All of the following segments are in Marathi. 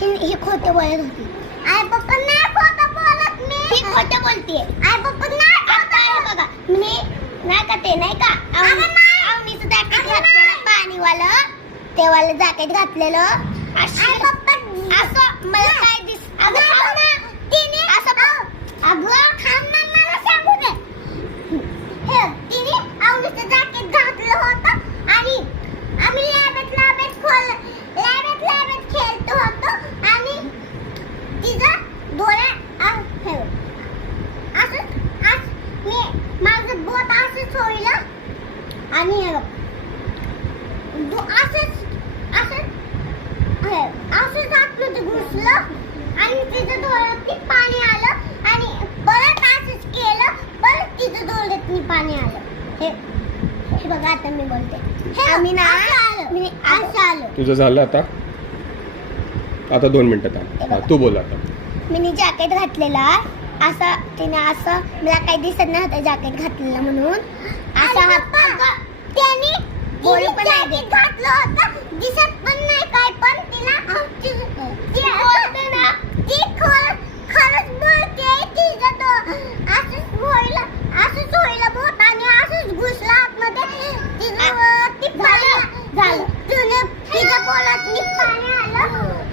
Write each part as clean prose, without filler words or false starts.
ही खोटं बोलत होती. आई पप्पा नाही खोटं बोलत मी. ही खोटं बोलतीये. आई पप्पा नाही आता आहे बघा. मी नाही का ते नाही का आवनीचं जॅकेट घातलेलं पाणीवालं ते वालं जॅकेट घातलेलं आई पप्पा असं मला काय दिस अगं तिने असं अगं थांब ना मला सांगू दे. हे तिने आवनीचं जॅकेट घातलं होतं आणि आम्ही लॅबेट खेळतो होतो आणि तिचं डोळ्या असं मी माझं बोट असंच होईल आणि असंच आतमध्ये घुसलं आणि तिच्या डोळ्यात पाणी आलं आणि परत असंच केलं परत तिच्या डोळ्यात पाणी आलं. हे बघा आता मी बोलते. आम्ही ना असं आलो. तुझं झालं आता 2 मिनिटं थांब. तू बोल आता. मी जॅकेट घातलेला असं तिने असं मला काही दिसत नाही होतं जॅकेट घातलेलं म्हणून असं त्याने बोलू पण नाही घातलं होतं दिसत पण नाही काय पण तिला ती बोलते ना ती खरंच बोलते तिचं तो असंच होईल बोट आणि असंच घुसला आतमध्ये ती झालं तिच्या बोलात पाणी आलं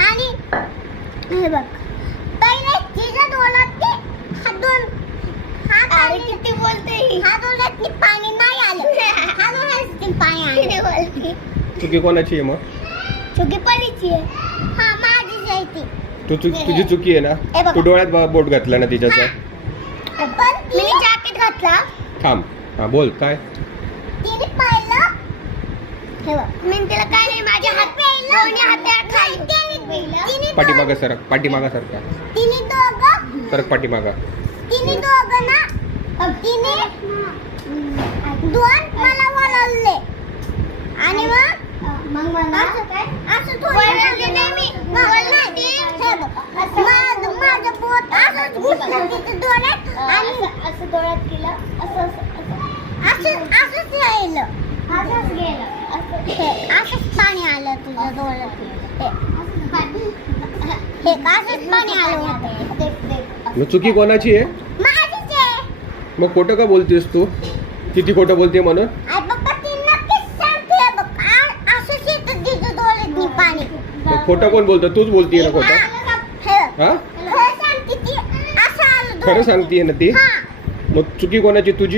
आणि हे बघ पहिले तिच्या डोळ्यात किती बोलते हा डोळ्यात पाणी नाही आलं हा डोळ्यात पाणी आलं. चुकी कोणाची आहे मग? चुकी परीची आहे. हा माझीच आहे ती. तुझी चुकी आहे ना. तू डोळ्यात बोट घातला ना तिच्याचा. पण मी जॅकेट घातला. थांब. हा बोल काय. तिने पाहिलं हे बघ मी तिला काय नाही माझ्या दोन्ही हात खाली पाठीमागं सरक. पाठीमागं सरका. तिने दोघं सरक पाठीमागं. तिने दोघं ना तिने दोन मला वळवले आणि मग मला असं वळवले नाही मी माझं बोट असंच घुसलं तिथे डोळ्यात आणि असं डोळ्यात गेलं असंच राहिलं असंच पाणी आलं तुझ्या डोळ्यात. हे असंच पाणी आलं होतं. मग चुकी कोणाची आहे? माझीच आहे. मग खोटं का बोलतेस तू? किती खोटं बोलते म्हणून? आई पप्पा ती नक्कीच सांगते बघ असंच येतं तिच्या डोळ्यातनी पाणी. खोटं कोण बोलतं? तूच बोलतीये ना खोटं. हा खरं सांगते ती असं आलं खरं सांगतीये ना ती. मग चुकी कोणाची? तुझी.